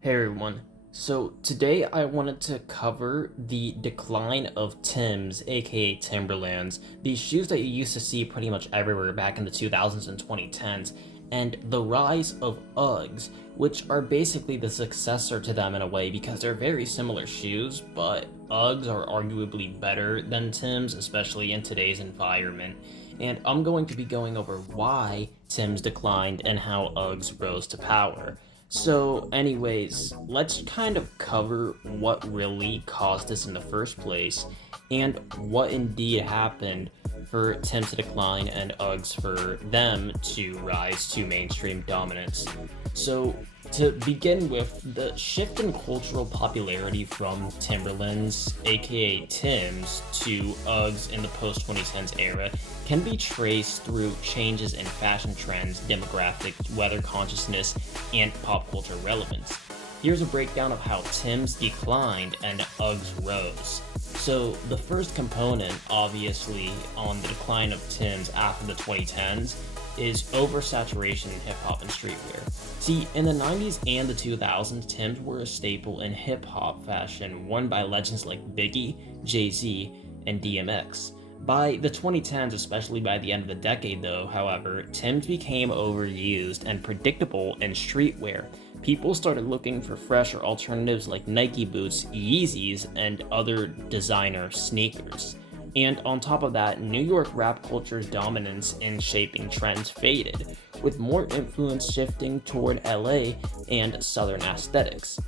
Hey everyone. So today I wanted to cover the decline of Timbs, aka Timberlands, these shoes that you used to see pretty much everywhere back in the 2000s and 2010s, and the rise of Uggs, which are basically the successor to them in a way because they're very similar shoes, but Uggs are arguably better than Timbs, especially in today's environment. And I'm going to be going over why Timbs declined and how Uggs rose to power. So, anyways, let's kind of cover what really caused this in the first place and what indeed happened for Tim's to decline and Uggs for them to rise to mainstream dominance. So, to begin with, the shift in cultural popularity from Timberlands, aka Timbs, to Uggs in the post 2010s era can be traced through changes in fashion trends, demographics, weather consciousness, and pop culture relevance. Here's a breakdown of how Timbs declined and Uggs rose. So, the first component, obviously, on the decline of Timbs after the 2010s is oversaturation in hip hop and streetwear. See, in the 90s and the 2000s, Timbs were a staple in hip hop fashion, worn by legends like Biggie, Jay-Z, and DMX. By the 2010s, especially by the end of the decade though, however, Timbs became overused and predictable in streetwear. People started looking for fresher alternatives like Nike boots, Yeezys, and other designer sneakers. And on top of that, New York rap culture's dominance in shaping trends faded, with more influence shifting toward LA and Southern aesthetics.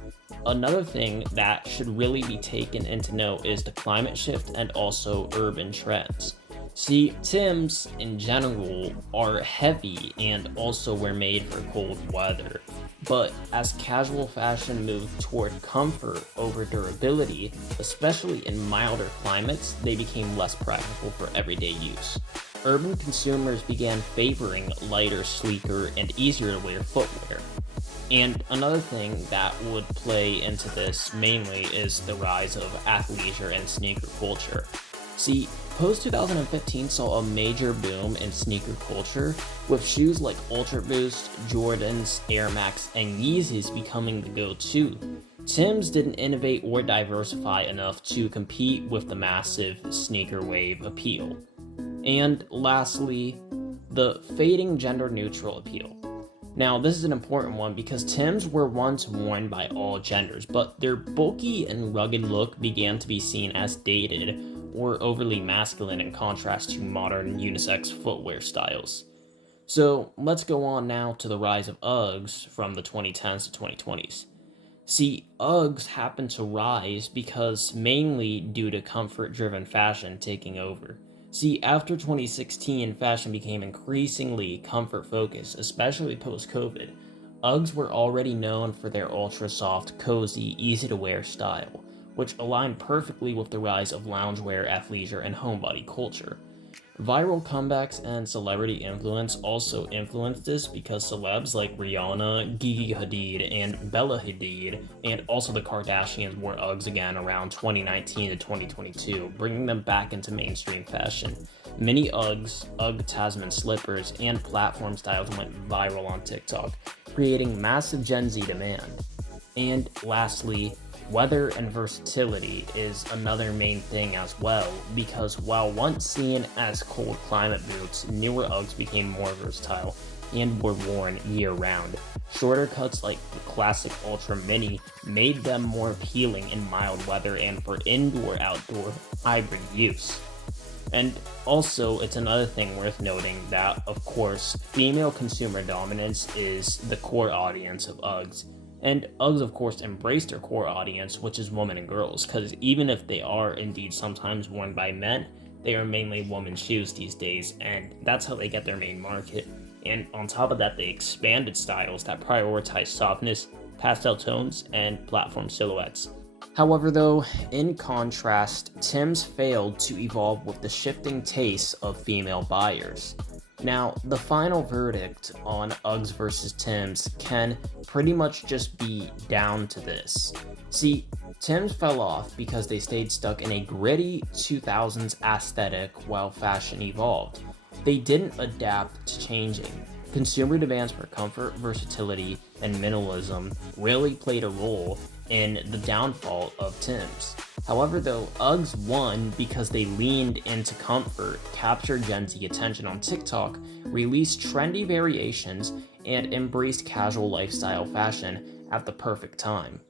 Another thing that should really be taken into note is the climate shift and also urban trends. See, Timbs in general are heavy and also were made for cold weather. But as casual fashion moved toward comfort over durability, especially in milder climates, they became less practical for everyday use. Urban consumers began favoring lighter, sleeker, and easier to wear footwear. And another thing that would play into this mainly is the rise of athleisure and sneaker culture. See, post 2015 saw a major boom in sneaker culture, with shoes like Ultra Boost, Jordans, Air Max, and Yeezys becoming the go-to. Timbs didn't innovate or diversify enough to compete with the massive sneaker wave appeal. And lastly, the fading gender-neutral appeal. Now, this is an important one because Timbs were once worn by all genders, but their bulky and rugged look began to be seen as dated or overly masculine in contrast to modern unisex footwear styles. So, let's go on now to the rise of Uggs from the 2010s to 2020s. See, Uggs happened to rise because mainly due to comfort-driven fashion taking over. See, after 2016, fashion became increasingly comfort-focused, especially post-COVID. Uggs were already known for their ultra-soft, cozy, easy-to-wear style, which aligned perfectly with the rise of loungewear, athleisure, and homebody culture. Viral comebacks and celebrity influence also influenced this because celebs like Rihanna, Gigi Hadid, and Bella Hadid, and also the Kardashians wore Uggs again around 2019 to 2022, bringing them back into mainstream fashion. Many Uggs, Ugg Tasman slippers, and platform styles went viral on TikTok, creating massive Gen Z demand. And lastly, weather and versatility is another main thing as well, because while once seen as cold climate boots, newer Uggs became more versatile and were worn year-round. Shorter cuts like the classic Ultra Mini made them more appealing in mild weather and for indoor-outdoor hybrid use. And also, it's another thing worth noting that, of course, female consumer dominance is the core audience of Uggs. And Uggs, of course, embrace their core audience, which is women and girls, because even if they are indeed sometimes worn by men, they are mainly women's shoes these days, and that's how they get their main market. And on top of that, they expanded styles that prioritize softness, pastel tones, and platform silhouettes. However, though, in contrast, Timbs failed to evolve with the shifting tastes of female buyers. Now, the final verdict on Uggs versus Timbs can pretty much just be down to this. See, Timbs fell off because they stayed stuck in a gritty 2000s aesthetic while fashion evolved. They didn't adapt to changing. Consumer demands for comfort, versatility, and minimalism really played a role in the downfall of Timbs. However, though, Uggs won because they leaned into comfort, captured Gen Z attention on TikTok, released trendy variations, and embraced casual lifestyle fashion at the perfect time.